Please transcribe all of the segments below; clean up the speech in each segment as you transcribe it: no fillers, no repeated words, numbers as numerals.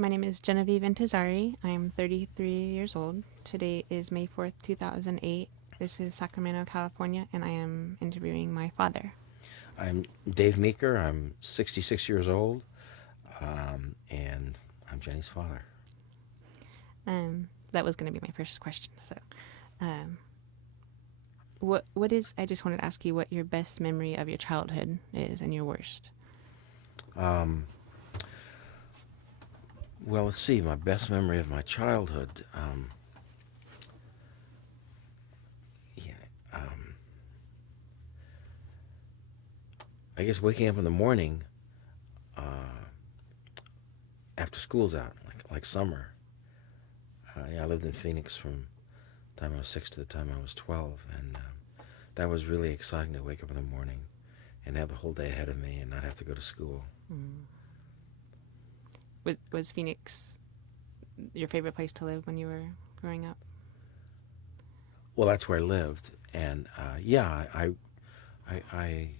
My name is Genevieve Entezari. I'm 33 years old. Today is May 4th, 2008. This is Sacramento, California, and I am interviewing my father. I'm Dave Meeker. I'm 66 years old, and I'm Jenny's father. That was going to be my first question. So, what is? I just wanted to ask you what your best memory of your childhood is, and your worst. Well, let's see. My best memory of my childhood. I guess waking up in the morning after school's out, like summer. I lived in Phoenix from the time I was 6 to the time I was 12, and that was really exciting to wake up in the morning and have the whole day ahead of me and not have to go to school. Was Phoenix your favorite place to live when you were growing up? Well, that's where I lived, and I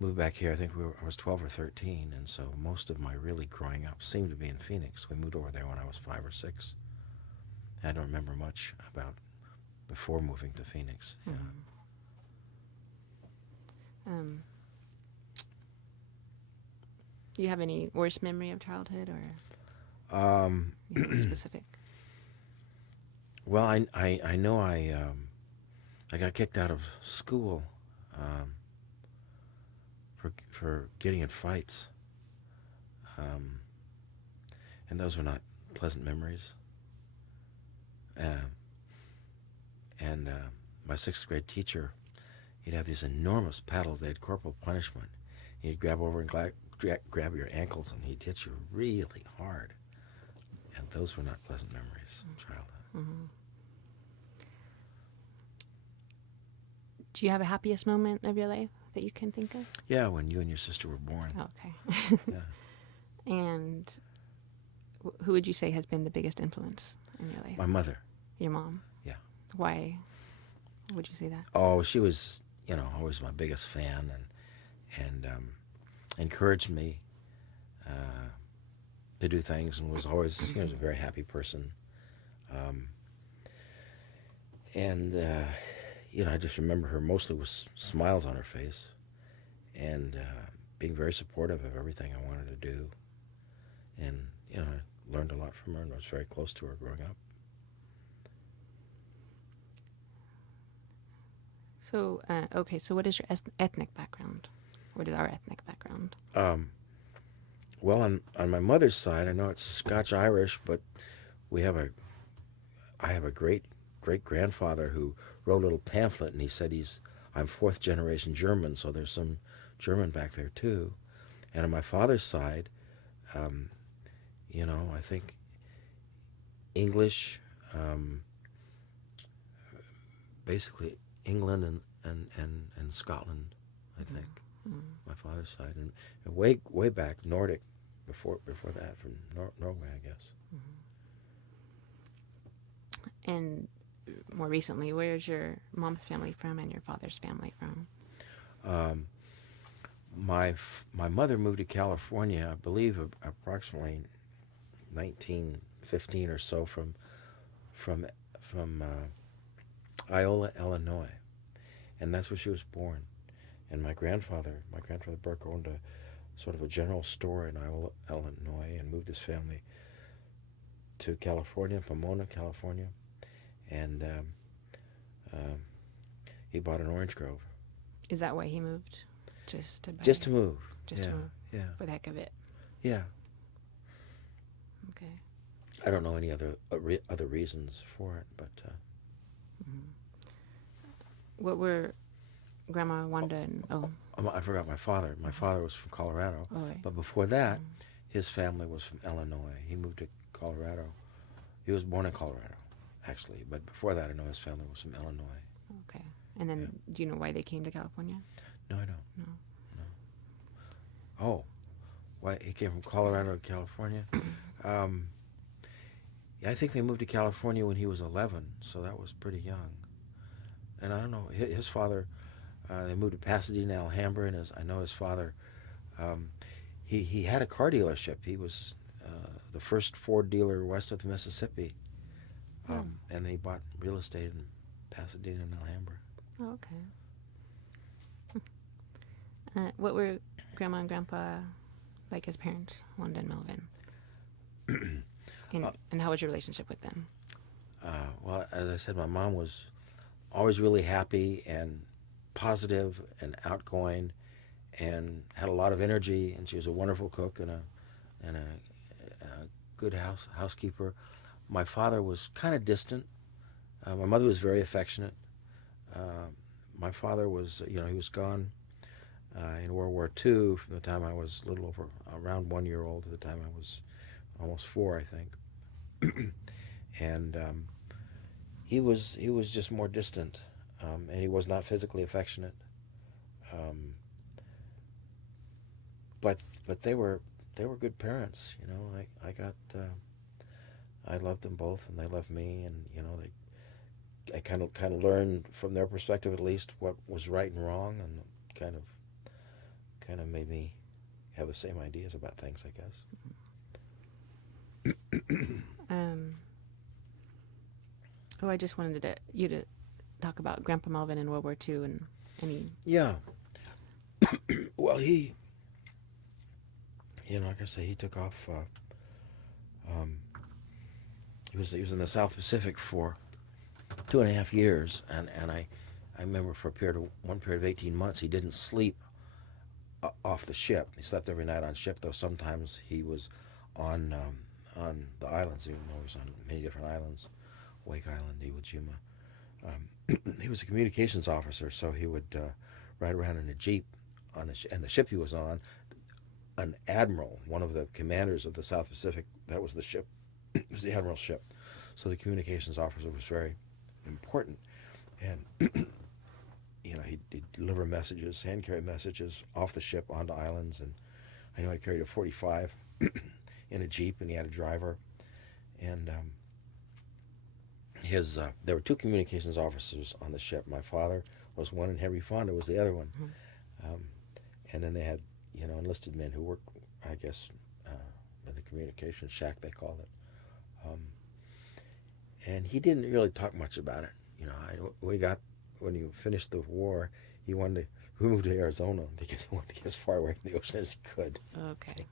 moved back here. I think I was 12 or 13, and so most of my really growing up seemed to be in Phoenix. We moved over there when I was 5 or 6. I don't remember much about before moving to Phoenix. Yeah. Do you have any worst memory of childhood, or anything specific? Well, I know I got kicked out of school for getting in fights, and those were not pleasant memories. And my 6th grade teacher, he'd have these enormous paddles. They had corporal punishment. He'd grab over and grab your ankles, and he'd hit you really hard. And those were not pleasant memories of childhood. Do you have a happiest moment of your life that you can think of? Yeah, when you and your sister were born. Okay. Yeah. And who would you say has been the biggest influence in your life? My mother. Your mom? Yeah. Why would you say that? Oh, she was, always my biggest fan, and encouraged me to do things, and was always, was a very happy person. I just remember her mostly with smiles on her face, and being very supportive of everything I wanted to do. And, I learned a lot from her, and I was very close to her growing up. So, so what is your ethnic background? What is our ethnic background? Well, on my mother's side, I know it's Scotch-Irish, but I have a great-grandfather who wrote a little pamphlet, and he said I'm 4th generation German, so there's some German back there too. And on my father's side, I think English, basically England and Scotland, I think. My father's side, and way back Nordic, before that, from Norway, I guess. And more recently, where's your mom's family from and your father's family from? My mother moved to California, I believe, approximately 1915 or so, from Iola, Illinois, and that's where she was born. And my grandfather Burke, owned a sort of a general store in Iola, Illinois, and moved his family to California, Pomona, California, and he bought an orange grove. Is that why he moved? Just to move. Just to move. Yeah. For the heck of it. Yeah. Okay. I don't know any other reasons for it, but. What were Grandma Wanda and I forgot my father. My father was from Colorado, right. But before that, his family was from Illinois. He moved to Colorado. He was born in Colorado, actually, but before that, I know his family was from Illinois. Okay. And then, do you know why they came to California? No, I don't. No. Oh, why he came from Colorado to California? I think they moved to California when he was 11, so that was pretty young. And I don't know, his father, they moved to Pasadena, Alhambra, and I know his father, he had a car dealership. He was the first Ford dealer west of the Mississippi. Oh. And they bought real estate in Pasadena and Alhambra. Oh, okay. What were Grandma and Grandpa like as parents, Wanda and Melvin? And how was your relationship with them? Well, as I said, my mom was always really happy and positive and outgoing, and had a lot of energy. And she was a wonderful cook and a good housekeeper. My father was kind of distant. My mother was very affectionate. My father was, he was gone in World War II from the time I was a little over, around 1 year old to the time I was almost 4, I think. And he was just more distant, and he was not physically affectionate. But they were good parents, I loved them both, and they loved me, and I kind of learned from their perspective, at least, what was right and wrong, and kind of made me have the same ideas about things, I guess. I just wanted you to talk about Grandpa Melvin in World War II and any. Yeah. Well, he, like I say, he took off. He was in the South Pacific for 2.5 years, and I remember for one period of 18 months he didn't sleep off the ship. He slept every night on ship, though sometimes he was on the islands. Even though he was on many different islands, Wake Island, Iwo Jima. He was a communications officer, so he would ride around in a jeep on and the ship he was on. An admiral, one of the commanders of the South Pacific, that was the ship. It was the admiral's ship. So the communications officer was very important, and he'd deliver messages, hand carry messages off the ship onto islands. And I know he carried a .45 in a jeep, and he had a driver. And there were 2 communications officers on the ship. My father was one, and Henry Fonda was the other one. Mm-hmm. And then they had enlisted men who worked, I guess, in the communications shack, they called it. And he didn't really talk much about it. When he finished the war, we moved to Arizona because he wanted to get as far away from the ocean as he could. Okay.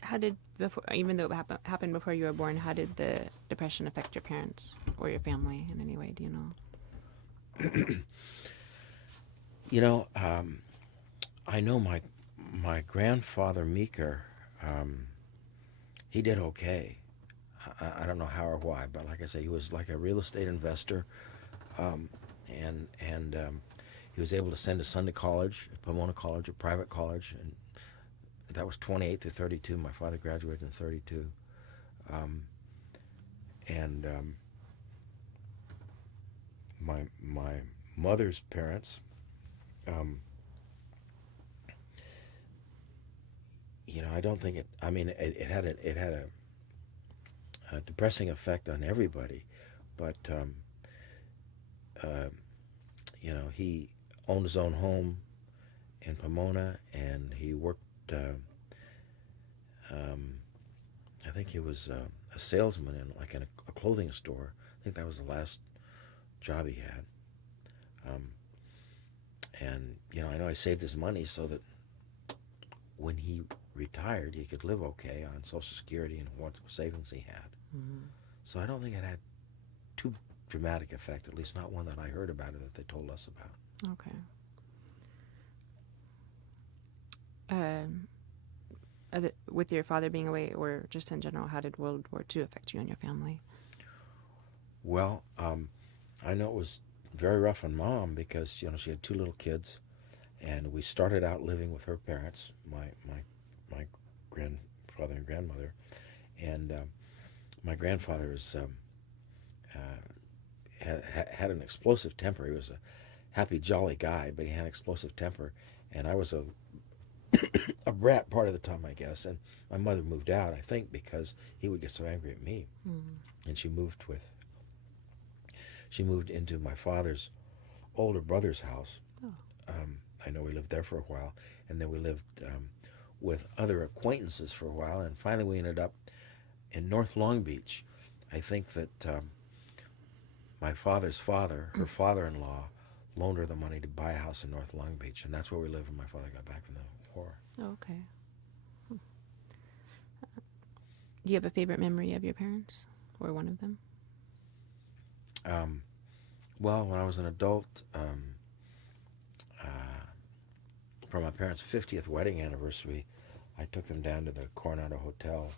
How did, even though it happened before you were born, how did the depression affect your parents or your family in any way? Do you know? I know my grandfather Meeker, he did okay. I don't know how or why, but like I say, he was like a real estate investor, and he was able to send his son to college, Pomona College, a private college, and that was 28 through 32. My father graduated in 32, and my mother's parents, I don't think it. I mean, it had a depressing effect on everybody, but he owned his own home in Pomona, and he worked. I think he was a salesman in a clothing store. I think that was the last job he had. And I know he saved his money so that when he retired, he could live okay on Social Security and what savings he had. Mm-hmm. So I don't think it had too dramatic effect, at least not one that I heard about it that they told us about. Okay. With your father being away, or just in general, how did World War II affect you and your family? Well, I know it was very rough on Mom because she had 2 little kids, and we started out living with her parents, my grandfather and grandmother, and my grandfather was had an explosive temper. He was a happy, jolly guy, but he had an explosive temper, and I was a brat part of the time, I guess. And my mother moved out, I think, because he would get so angry at me. And she moved into my father's older brother's house. I know we lived there for a while, and then we lived with other acquaintances for a while, and finally we ended up in North Long Beach. I think that my father's father, her father-in-law, loaned her the money to buy a house in North Long Beach, and that's where we lived when my father got back from the war. Oh, okay. Do you have a favorite memory of your parents, or one of them? Well, when I was an adult, for my parents' 50th wedding anniversary, I took them down to the Coronado Hotel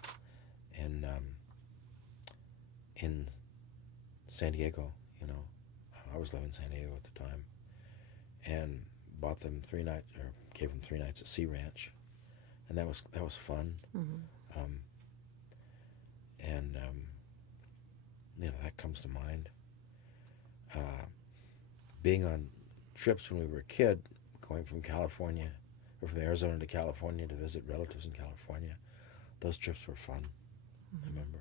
in San Diego. You know, I was living in San Diego at the time, and bought them 3 nights, or gave them 3 nights at Sea Ranch, and that was fun. Mm-hmm. You know, that comes to mind. Being on trips when we were a kid, going from California, or from Arizona to California to visit relatives in California, those trips were fun. Mm-hmm. I remember.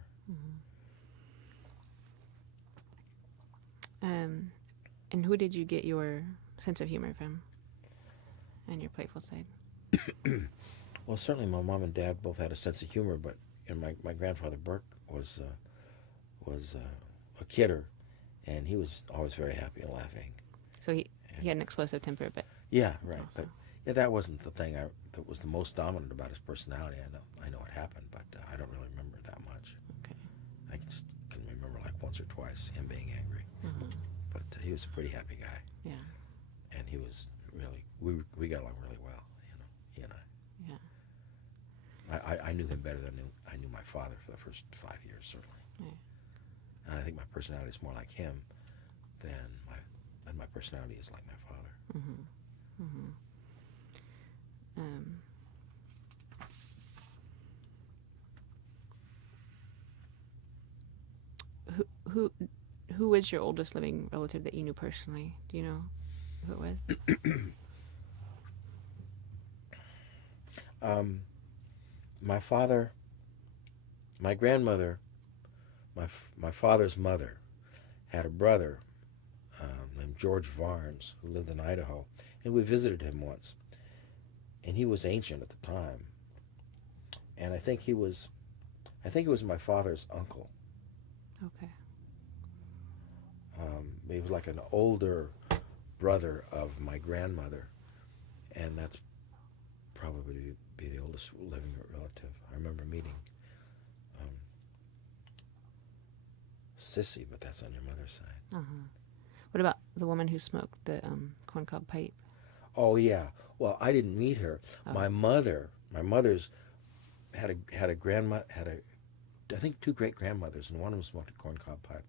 Mm-hmm. And who did you get your sense of humor from, and your playful side? Well, certainly my mom and dad both had a sense of humor, but my grandfather Burke was a kidder, and he was always very happy and laughing. So he had an explosive temper, but yeah, right. also. But yeah, that wasn't the thing that was the most dominant about his personality. I know what happened, but I don't really remember that much. Okay. I just can remember like once or twice him being angry. Mm-hmm. But he was a pretty happy guy. Yeah. And he was really, we got along really well, you know, he and I. Yeah. I knew him better than I knew my father for the first 5 years, certainly. Yeah. And I think my personality is more like him than my personality is like my father. Mm-hmm. Mm-hmm. Who was your oldest living relative that you knew personally? Do you know who it was? My father, my grandmother, my father's mother had a brother named George Varnes who lived in Idaho, and we visited him once. And he was ancient at the time, and I think he was my father's uncle. Okay. He was like an older brother of my grandmother, and that's probably be the oldest living relative. I remember meeting Sissy, but that's on your mother's side. Uh-huh. What about the woman who smoked the corncob pipe? Oh yeah. Well, I didn't meet her. Oh. My mother's had I think 2 great grandmothers, and one of them smoked a corncob pipe.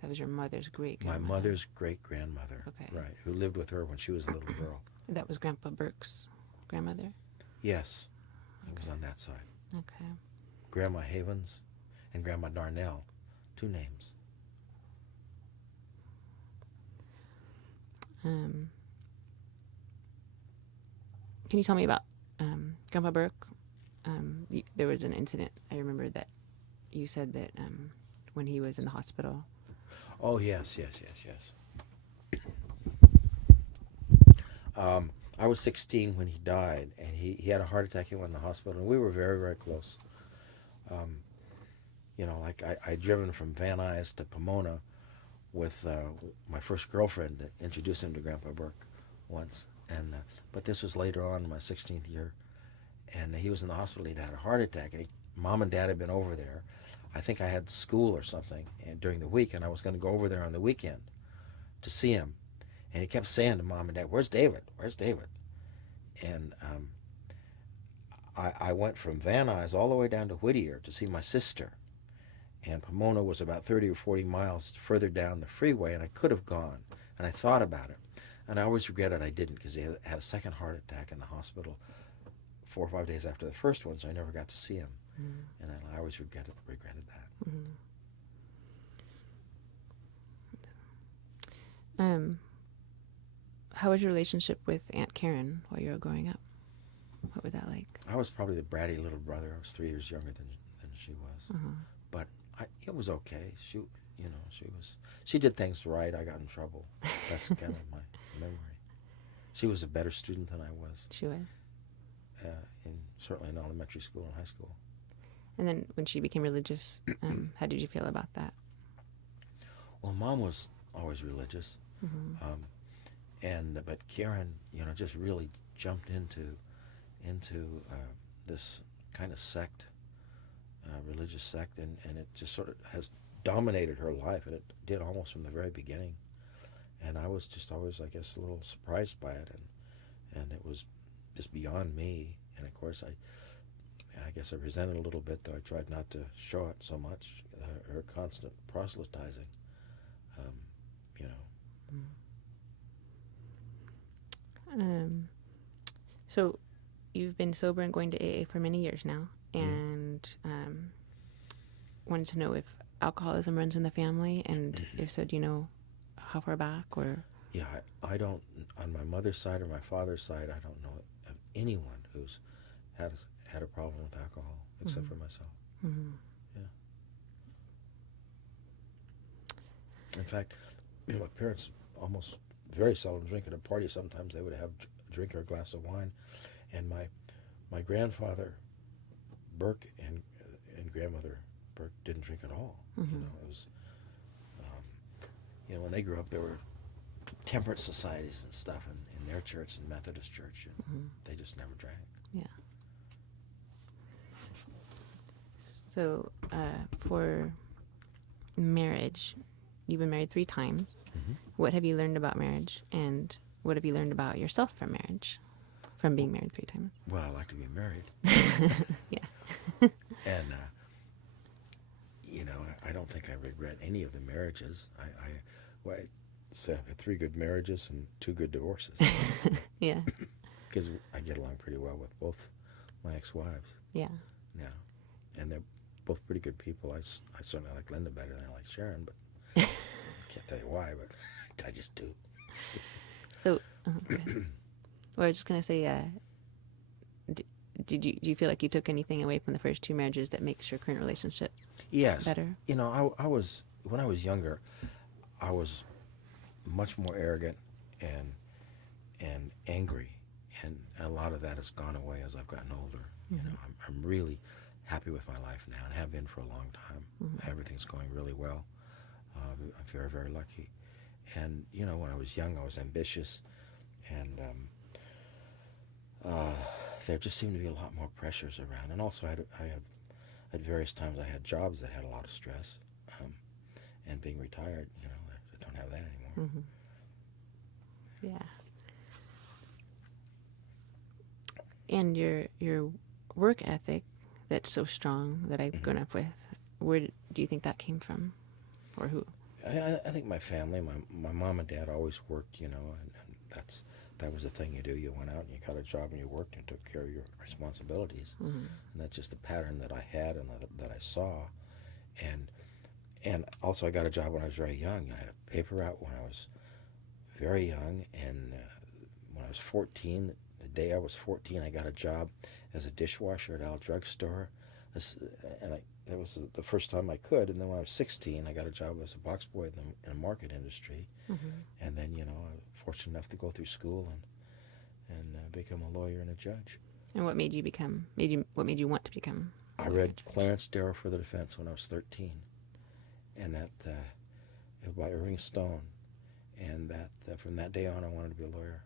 That was your mother's great My grandmother. mother's great grandmother. Okay. Right, who lived with her when she was a little girl. That was Grandpa Burke's grandmother? Yes, it was on that side. Okay. Grandma Havens and Grandma Darnell, 2 names. Can you tell me about Grandpa Burke? There was an incident, I remember, that you said that when he was in the hospital. Oh, yes. I was 16 when he died, and he had a heart attack. He went in the hospital, and we were very, very close. You know, like I'd driven from Van Nuys to Pomona with my first girlfriend to introduce him to Grandpa Burke once. And but this was later on in my 16th year, and he was in the hospital. He'd had a heart attack, and Mom and Dad had been over there. I think I had school or something during the week, and I was going to go over there on the weekend to see him. And he kept saying to Mom and Dad, "Where's David? Where's David?" And I went from Van Nuys all the way down to Whittier to see my sister. And Pomona was about 30 or 40 miles further down the freeway, and I could have gone. And I thought about it. And I always regretted I didn't, because he had a second heart attack in the hospital 4 or 5 days after the first one, so I never got to see him. Mm-hmm. And I always regretted that. Mm-hmm. How was your relationship with Aunt Karen while you were growing up? What was that like? I was probably the bratty little brother. I was 3 years younger than she was. Uh-huh. But it was okay. She did things right. I got in trouble. That's kind of my memory. She was a better student than I was, She was. certainly in elementary school and high school. And then when she became religious, how did you feel about that? Well, Mom was always religious, but Karen, just really jumped into this kind of sect, religious sect, and it just sort of has dominated her life, and it did almost from the very beginning. And I was just always, I guess, a little surprised by it, and it was just beyond me. And of course, I guess I resented it a little bit, though I tried not to show it so much. Her constant proselytizing, So you've been sober and going to AA for many years now, and wanted to know if alcoholism runs in the family, and if so, do you know how far back? Or Yeah, I don't, on my mother's side or my father's side, I don't know of anyone who's had a problem with alcohol except for myself. Yeah. In fact, my parents almost very seldom drink at a party. Sometimes they would have drink or a glass of wine, and my grandfather Burke and grandmother Burke didn't drink at all. It was when they grew up, there were temperance societies and stuff in their church, and Methodist church, and they just never drank. yeah. So for marriage, you've been married 3 times. What have you learned about marriage, and what have you learned about yourself from marriage, from being married 3 times? Well, I like to be married. Yeah. And I don't think I regret any of the marriages. I said I had 3 good marriages and 2 good divorces. Yeah. Because I get along pretty well with both my ex-wives. Yeah. Yeah, and they're both pretty good people. I certainly like Linda better than I like Sharon, but I can't tell you why, but I just do. So, okay. Well, I was just gonna say, do you feel like you took anything away from the first 2 marriages that makes your current relationship better? I was, when I was younger, I was much more arrogant and angry, and a lot of that has gone away as I've gotten older. I'm really happy with my life now, and have been for a long time. Everything's going really well. I'm very, very lucky. And when I was young, I was ambitious, and there just seemed to be a lot more pressures around. And also, at various times, I had jobs that had a lot of stress. And being retired, I don't have that anymore. Yeah. And your work ethic that's so strong that I've grown up with, where do you think that came from, or who? I think my family, my mom and dad always worked, and that was the thing you do. You went out and you got a job and you worked and took care of your responsibilities. And that's just the pattern that I had and that I saw. And also I got a job when I was very young. I had a paper route when I was very young, and when I was 14, the day I was 14, I got a job as a dishwasher at Al Drugstore, and that was the first time I could. And then when I was 16, I got a job as a box boy in the market industry, and then I was fortunate enough to go through school and become a lawyer and a judge. And what made you what made you want to become? I read Clarence Darrow for the Defense when I was 13, and that by Irving Stone, and that from that day on I wanted to be a lawyer.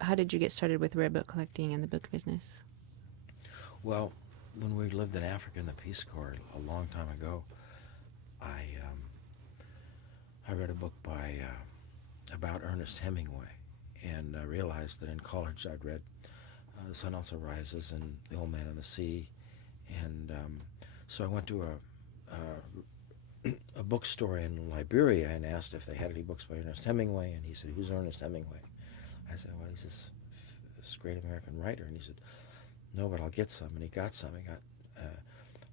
How did you get started with rare book collecting and the book business? Well, when we lived in Africa in the Peace Corps a long time ago, I read a book about Ernest Hemingway, and I realized that in college I'd read The Sun Also Rises and The Old Man and the Sea, and so I went to a bookstore in Liberia and asked if they had any books by Ernest Hemingway, and he said, "Who's Ernest Hemingway?" I said, "Well, he's this great American writer." And he said, "No, but I'll get some." And he got some.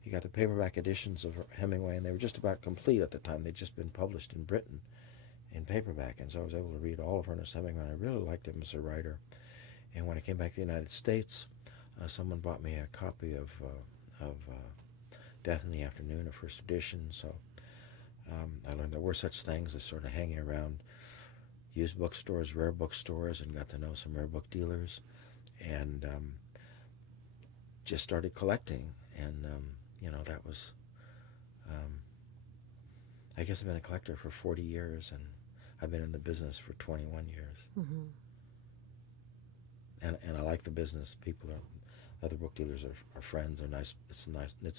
He got the paperback editions of Hemingway, and they were just about complete at the time. They'd just been published in Britain in paperback, and so I was able to read all of Ernest Hemingway, and I really liked him as a writer. And when I came back to the United States, someone bought me a copy of Death in the Afternoon, a first edition. So I learned there were such things as sort of hanging around used bookstores, rare bookstores, and got to know some rare book dealers, and just started collecting. And that was, I guess I've been a collector for 40 years, and I've been in the business for 21 years. Mm-hmm. And I like the business. Other book dealers are friends. They're nice. It's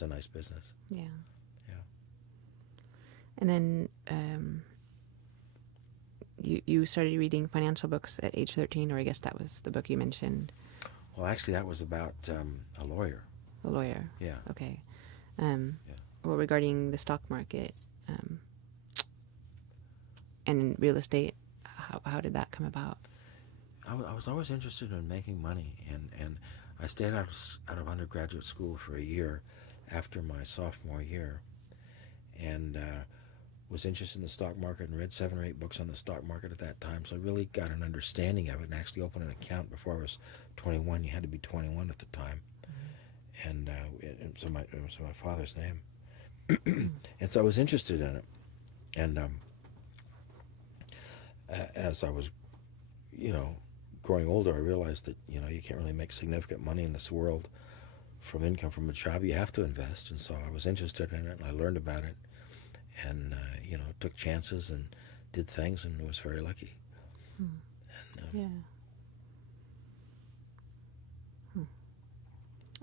a nice business. Yeah. Yeah. And then you started reading financial books at age 13, or I guess that was the book you mentioned. Well, actually, that was about a lawyer. A lawyer. Yeah. Okay. Yeah. Well, regarding the stock market and real estate, how did that come about? I was always interested in making money, and I stayed out of undergraduate school for a year after my sophomore year, and was interested in the stock market and read 7 or 8 books on the stock market at that time. So I really got an understanding of it, and actually opened an account before I was 21. You had to be 21 at the time, and so my father's name, and so I was interested in it, and as I was, growing older, I realized that you can't really make significant money in this world from income from a job. You have to invest, and so I was interested in it, and I learned about it, and took chances and did things, and was very lucky. Yeah.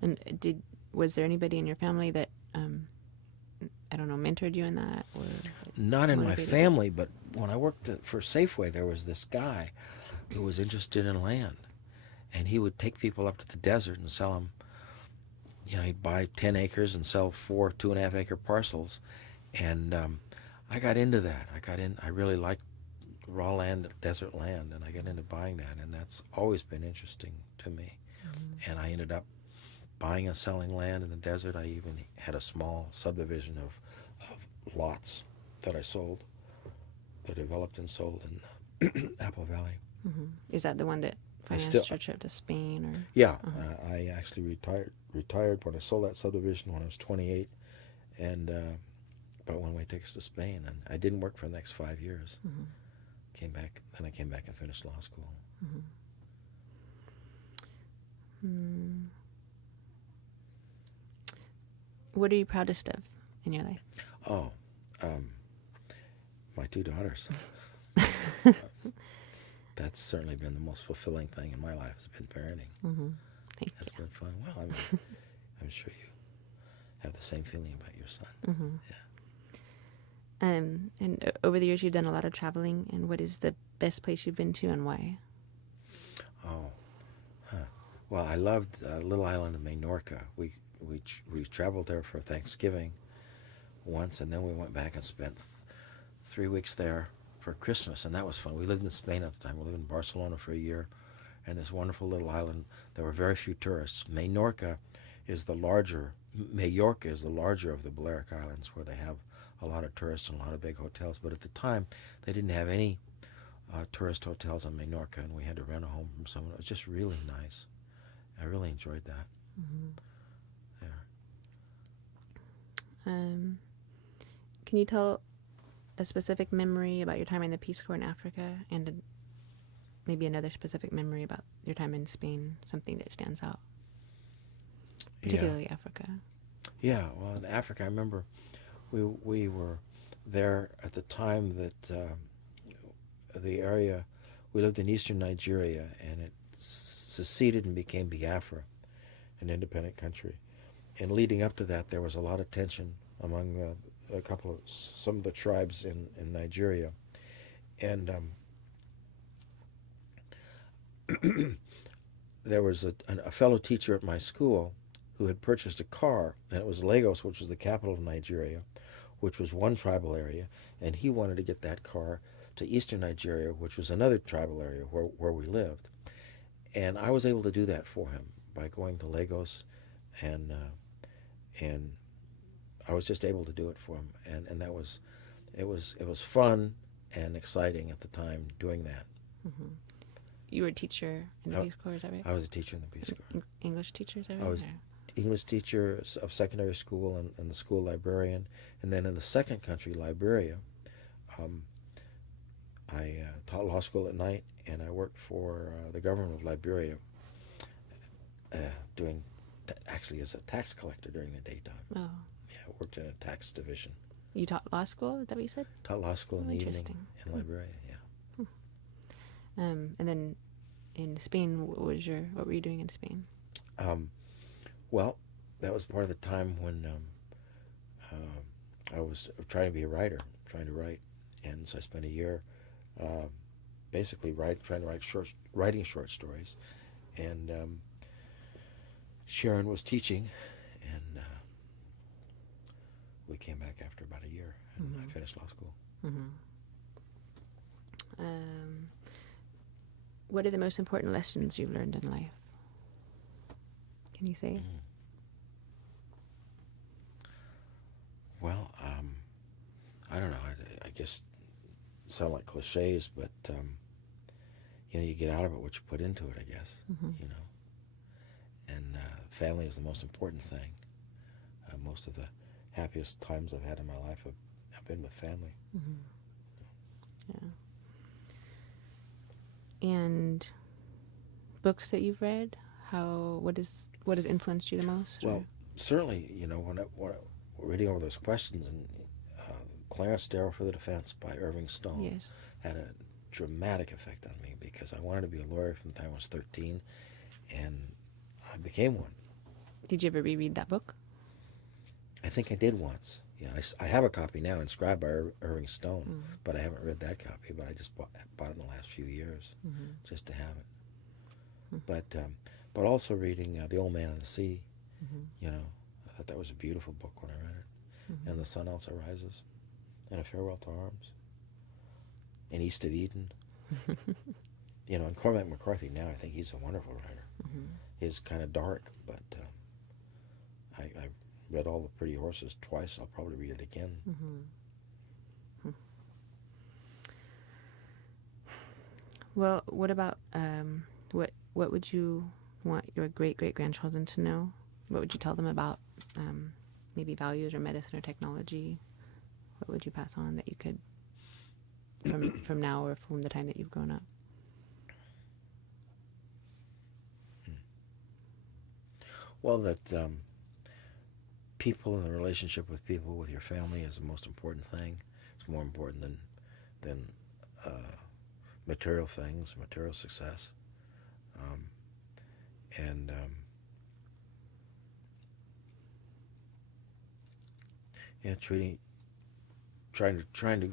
And was there anybody in your family that I don't know, mentored you in that, or not in my motivated family, but when I worked for Safeway, there was this guy who was interested in land, and he would take people up to the desert and sell them. He'd buy 10 acres and sell 4 2.5 acre parcels, and I got into that. I really liked raw land, desert land, and I got into buying that, and that's always been interesting to me. Mm-hmm. And I ended up buying and selling land in the desert. I even had a small subdivision of lots that I sold, that developed and sold in Apple Valley. Mm-hmm. Is that the one that financed your trip to Spain? Or? Yeah, I actually retired when I sold that subdivision when I was 28, and bought one-way tickets to Spain, and I didn't work for the next 5 years. Mm-hmm. Then I came back and finished law school. Mm-hmm. What are you proudest of in your life? Oh, my 2 daughters. That's certainly been the most fulfilling thing in my life. It's been parenting. Mm-hmm. Thank It's you. been fun. Well, I'm sure you have the same feeling about your son. Mm-hmm. Yeah. And over the years, you've done a lot of traveling. And what is the best place you've been to, and why? Well, I loved little island of Menorca. We traveled there for Thanksgiving once, and then we went back and spent 3 weeks there for Christmas, and that was fun. We lived in Spain at the time. We lived in Barcelona for a year, and this wonderful little island. There were very few tourists. Mallorca is the larger of the Balearic Islands, where they have a lot of tourists and a lot of big hotels. But at the time, they didn't have any tourist hotels on Menorca, and we had to rent a home from someone. It was just really nice. I really enjoyed that. Mm-hmm. Yeah. Can you tell a specific memory about your time in the Peace Corps in Africa, and maybe another specific memory about your time in Spain, something that stands out, particularly Africa? Yeah, well, in Africa, I remember we were there at the time that the area, we lived in eastern Nigeria, and it seceded and became Biafra, an independent country. And leading up to that, there was a lot of tension among some of the tribes in Nigeria. And there was a fellow teacher at my school who had purchased a car, and it was Lagos, which was the capital of Nigeria, which was one tribal area, and he wanted to get that car to eastern Nigeria, which was another tribal area where we lived. And I was able to do that for him by going to Lagos, and I was just able to do it for him, and that was, it was fun and exciting at the time doing that. Mm-hmm. You were a teacher in the Peace Corps, is that right? I was a teacher in the Peace Corps. English teacher, is that right? I was English teacher of secondary school and the school librarian. And then in the second country, Liberia, I taught law school at night, and I worked for the government of Liberia, doing actually as a tax collector during the daytime. Oh. Yeah, I worked in a tax division. You taught law school? Is that what you said? Taught law school in the evening Interesting. in Liberia. Yeah. And then in Spain, what were you doing in Spain? Well, that was part of the time when I was trying to be a writer, trying to write, and so I spent a year basically trying to writing short stories, and Sharon was teaching, and we came back after about a year, and I finished law school. What are the most important lessons you've learned in life? Can you say it? Well, I don't know. I guess it sound like cliches, but you get out of it what you put into it, I guess. And family is the most important thing. Most of the happiest times I've had in my life have been with family. Yeah. And books that you've read, what has influenced you the most? Well, certainly, when I reading over those questions, and Clarence Darrow for the Defense by Irving Stone Yes. had a dramatic effect on me, because I wanted to be a lawyer from the time I was 13, and I became one. Did you ever reread that book? I think I did once. Yeah, I have a copy now inscribed by Irving Stone, but I haven't read that copy. But I just bought it in the last few years just to have it. But also reading The Old Man and the Sea. I thought that was a beautiful book when I read it. And The Sun Also Rises, and A Farewell to Arms, and East of Eden. And Cormac McCarthy now, I think he's a wonderful writer. He's kind of dark, but I read All the Pretty Horses twice. I'll probably read it again. Well, what about what would you want your great-great-grandchildren to know? What would you tell them about maybe values or medicine or technology? What would you pass on that you could from now or from the time that you've grown up? Well, that people and the relationship with people, with your family, is the most important thing. It's more important than material things, material success. And trying to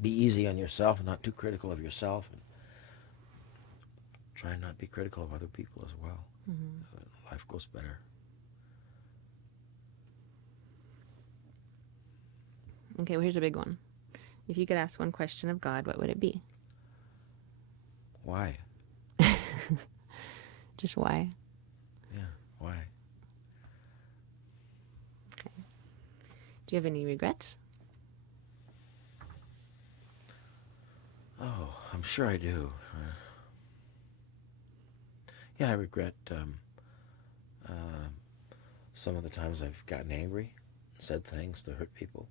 be easy on yourself, not too critical of yourself, and try not to be critical of other people as well. Life goes better. Okay, well, here's a big one. If you could ask one question of God, what would it be? Why? Just why? Yeah, why? Okay. Do you have any regrets? Oh, I'm sure I do. Yeah, I regret some of the times I've gotten angry and said things that hurt people.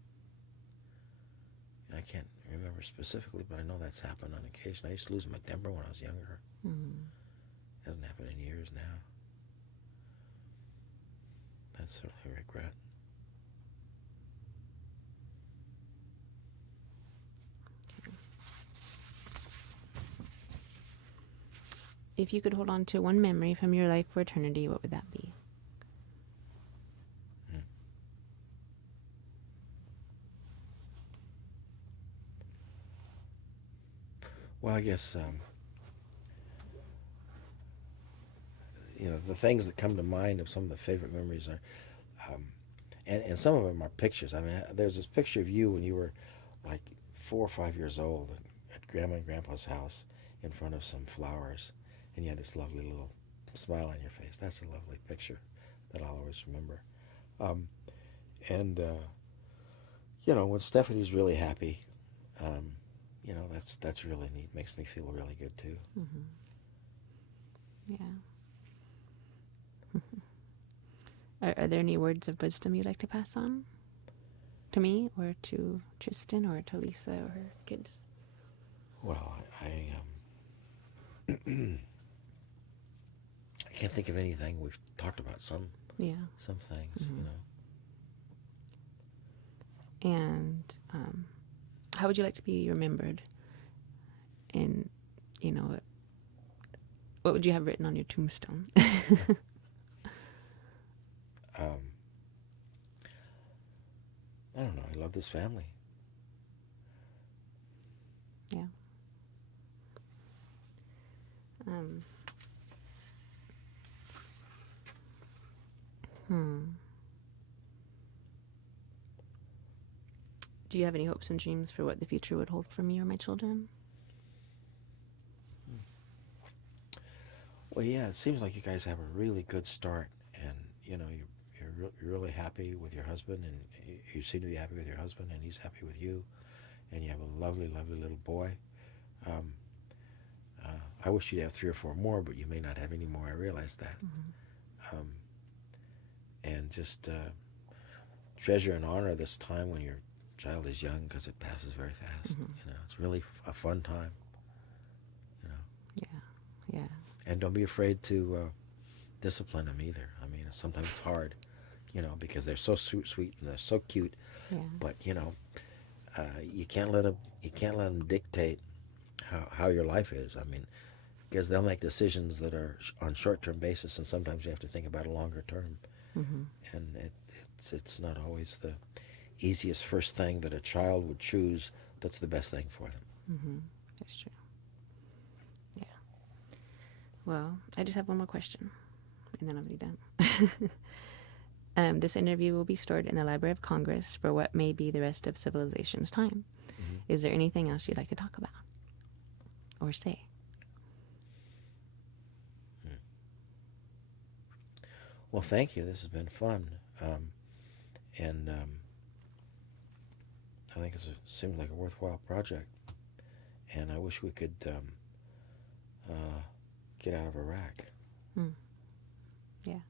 I can't remember specifically, but I know that's happened on occasion. I used to lose my temper when I was younger. Hasn't happened in years now. That's certainly a regret. If you could hold on to one memory from your life for eternity, what would that be? Well, I guess, the things that come to mind of some of the favorite memories are, and some of them are pictures. I mean, there's this picture of you when you were like 4 or 5 years old at Grandma and Grandpa's house in front of some flowers, and you had this lovely little smile on your face. That's a lovely picture that I'll always remember. When Stephanie's really happy, that's really neat. Makes me feel really good too. Yeah. Are there any words of wisdom you'd like to pass on to me or to Tristan or to Lisa or her kids? Well, I can't think of anything. We've talked about some things, Mm-hmm. you know. And how would you like to be remembered? And, you know, what would you have written on your tombstone? I don't know. I love this family. Yeah. Do you have any hopes and dreams for what the future would hold for me or my children? Well, yeah, it seems like you guys have a really good start, and you know you're really happy with your husband, and you seem to be happy with your husband, and he's happy with you, and you have a lovely, lovely little boy. I wish you'd have 3 or 4 more, but you may not have any more. I realize that. Mm-hmm. And just treasure and honor this time when your child is young, because it passes very fast. Mm-hmm. You know, it's really a fun time. You know. Yeah. And don't be afraid to discipline them either. I mean, sometimes it's hard, you know, because they're so sweet and they're so cute. Yeah. But you know, you can't let them dictate how your life is. I mean, because they'll make decisions that are on short-term basis, and sometimes you have to think about a longer term. Mm-hmm. And it's not always the easiest first thing that a child would choose that's the best thing for them. Mm-hmm. That's true. Yeah. Well, I just have one more question, and then I'll be done. This interview will be stored in the Library of Congress for what may be the rest of civilization's time. Mm-hmm. Is there anything else you'd like to talk about or say? Well, thank you. This has been fun. And I think it seems like a worthwhile project. And I wish we could get out of Iraq. Yeah.